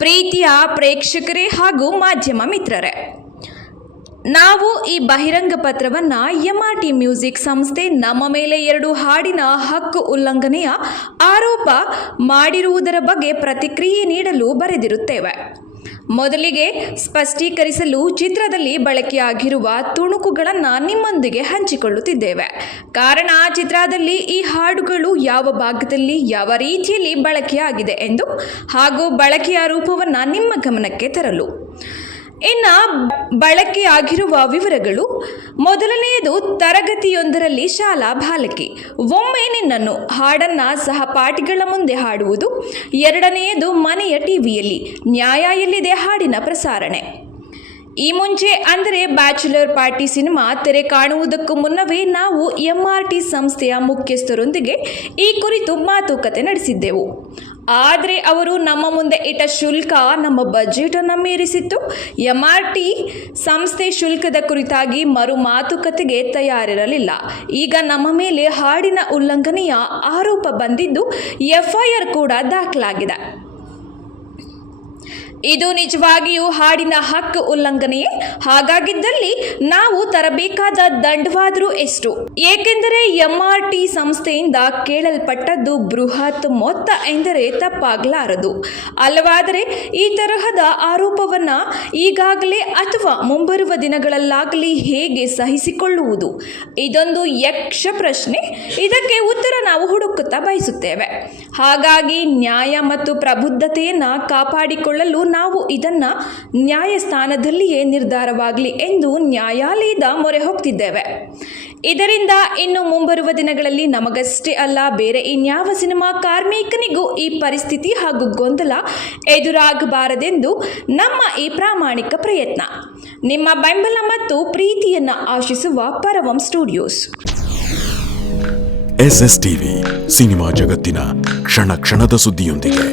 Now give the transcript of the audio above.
ಪ್ರೀತಿಯ ಪ್ರೇಕ್ಷಕರೇ ಹಾಗೂ ಮಾಧ್ಯಮ ಮಿತ್ರರೇ, ನಾವು ಈ ಬಹಿರಂಗ ಪತ್ರವನ್ನು MRT ಮ್ಯೂಸಿಕ್ ಸಂಸ್ಥೆ ನಮ್ಮ ಮೇಲೆ 2 ಹಾಡಿನ ಹಕ್ಕು ಉಲ್ಲಂಘನೆಯ ಆರೋಪ ಮಾಡಿರುವುದರ ಬಗ್ಗೆ ಪ್ರತಿಕ್ರಿಯೆ ನೀಡಲು ಬರೆದಿರುತ್ತೇವೆ. ಮೊದಲಿಗೆ ಸ್ಪಷ್ಟೀಕರಿಸಲು ಚಿತ್ರದಲ್ಲಿ ಬಳಕೆಯಾಗಿರುವ ತುಣುಕುಗಳನ್ನು ನಿಮ್ಮೊಂದಿಗೆ ಹಂಚಿಕೊಳ್ಳುತ್ತಿದ್ದೇವೆ. ಕಾರಣ, ಚಿತ್ರದಲ್ಲಿ ಈ ಹಾಡುಗಳು ಯಾವ ಭಾಗದಲ್ಲಿ ಯಾವ ರೀತಿಯಲ್ಲಿ ಬಳಕೆಯಾಗಿದೆ ಎಂದು ಹಾಗೂ ಬಳಕೆಯ ರೂಪವನ್ನು ನಿಮ್ಮ ಗಮನಕ್ಕೆ ತರಲು. ಇನ್ನು ಬಳಕೆಯಾಗಿರುವ ವಿವರಗಳು: ಮೊದಲನೆಯದು, ತರಗತಿಯೊಂದರಲ್ಲಿ ಶಾಲಾ ಬಾಲಕಿ ಒಮ್ಮೆ ನಿನ್ನನ್ನು ಹಾಡನ್ನು ಸಹಪಾಠಿಗಳ ಮುಂದೆ ಹಾಡುವುದು. ಎರಡನೆಯದು, ಮನೆಯ ಟಿವಿಯಲ್ಲಿ ನ್ಯಾಯ ಎಲ್ಲಿದೆ ಹಾಡಿನ ಪ್ರಸಾರಣೆ. ಈ ಮುಂಚೆ ಅಂದರೆ ಬ್ಯಾಚುಲರ್ ಪಾರ್ಟಿ ಸಿನಿಮಾ ತೆರೆ ಕಾಣುವುದಕ್ಕೂ ಮುನ್ನವೇ ನಾವು MRT ಸಂಸ್ಥೆಯ ಮುಖ್ಯಸ್ಥರೊಂದಿಗೆ ಈ ಕುರಿತು ಮಾತುಕತೆ ನಡೆಸಿದ್ದೆವು. ಆದರೆ ಅವರು ನಮ್ಮ ಮುಂದೆ ಇಟ್ಟ ಶುಲ್ಕ ನಮ್ಮ ಬಜೆಟನ್ನು ಮೀರಿಸಿತ್ತು. MRT ಸಂಸ್ಥೆ ಶುಲ್ಕದ ಕುರಿತಾಗಿ ಮರು ಮಾತುಕತೆಗೆ ತಯಾರಿರಲಿಲ್ಲ. ಈಗ ನಮ್ಮ ಮೇಲೆ ಹಾಡಿನ ಉಲ್ಲಂಘನೆಯ ಆರೋಪ ಬಂದಿದ್ದು FIR ಕೂಡ ದಾಖಲಾಗಿದೆ. ಇದು ನಿಜವಾಗಿಯೂ ಹಾಡಿನ ಹಕ್ಕು ಉಲ್ಲಂಘನೆಯೇ? ಹಾಗಾಗಿದ್ದಲ್ಲಿ ನಾವು ತರಬೇಕಾದ ದಂಡವಾದರೂ ಎಷ್ಟು? ಏಕೆಂದರೆ MRT ಸಂಸ್ಥೆಯಿಂದ ಕೇಳಲ್ಪಟ್ಟದ್ದು ಬೃಹತ್ ಮೊತ್ತ ಎಂದರೆ ತಪ್ಪಾಗಲಾರದು. ಅಲ್ಲವಾದರೆ ಈ ತರಹದ ಆರೋಪವನ್ನು ಈಗಾಗಲೇ ಅಥವಾ ಮುಂಬರುವ ದಿನಗಳಲ್ಲಾಗಲಿ ಹೇಗೆ ಸಹಿಸಿಕೊಳ್ಳುವುದು? ಇದೊಂದು ಯಕ್ಷ ಪ್ರಶ್ನೆ. ಇದಕ್ಕೆ ಉತ್ತರ ನಾವು ಹುಡುಕುತ್ತಾ ಬಯಸುತ್ತೇವೆ. ಹಾಗಾಗಿ ನ್ಯಾಯ ಮತ್ತು ಪ್ರಬುದ್ಧತೆಯನ್ನು ಕಾಪಾಡಿಕೊಳ್ಳಲು ನಾವು ಇದನ್ನು ನ್ಯಾಯಸ್ಥಾನದಲ್ಲಿಯೇ ನಿರ್ಧಾರವಾಗಲಿ ಎಂದು ನ್ಯಾಯಾಲಯದ ಮೊರೆ ಹೋಗ್ತಿದ್ದೇವೆ. ಇದರಿಂದ ಇನ್ನು ಮುಂಬರುವ ದಿನಗಳಲ್ಲಿ ನಮಗಷ್ಟೇ ಅಲ್ಲ, ಬೇರೆ ಇನ್ಯಾವ ಸಿನಿಮಾ ಕಾರ್ಮಿಕನಿಗೂ ಈ ಪರಿಸ್ಥಿತಿ ಹಾಗೂ ಗೊಂದಲ ಎದುರಾಗಬಾರದೆಂದು ನಮ್ಮ ಈ ಪ್ರಾಮಾಣಿಕ ಪ್ರಯತ್ನ. ನಿಮ್ಮ ಬೆಂಬಲ ಮತ್ತು ಪ್ರೀತಿಯನ್ನು ಆಶಿಸುವ ಪರವಂ ಸ್ಟುಡಿಯೋಸ್. SSTV ಸಿನಿಮಾ ಜಗತ್ತಿನ ಕ್ಷಣ ಕ್ಷಣದ ಸುದ್ದಿಯೊಂದಿಗೆ.